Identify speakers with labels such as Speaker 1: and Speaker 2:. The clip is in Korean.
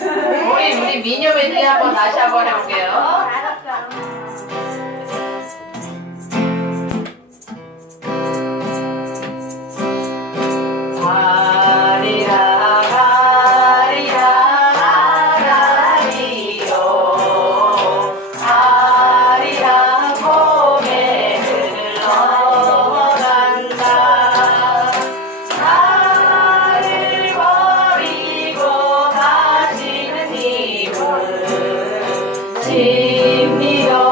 Speaker 1: 우리 우리 미녀 메들리 한번 다시 한번 해볼게요.
Speaker 2: 알았어. need all oh.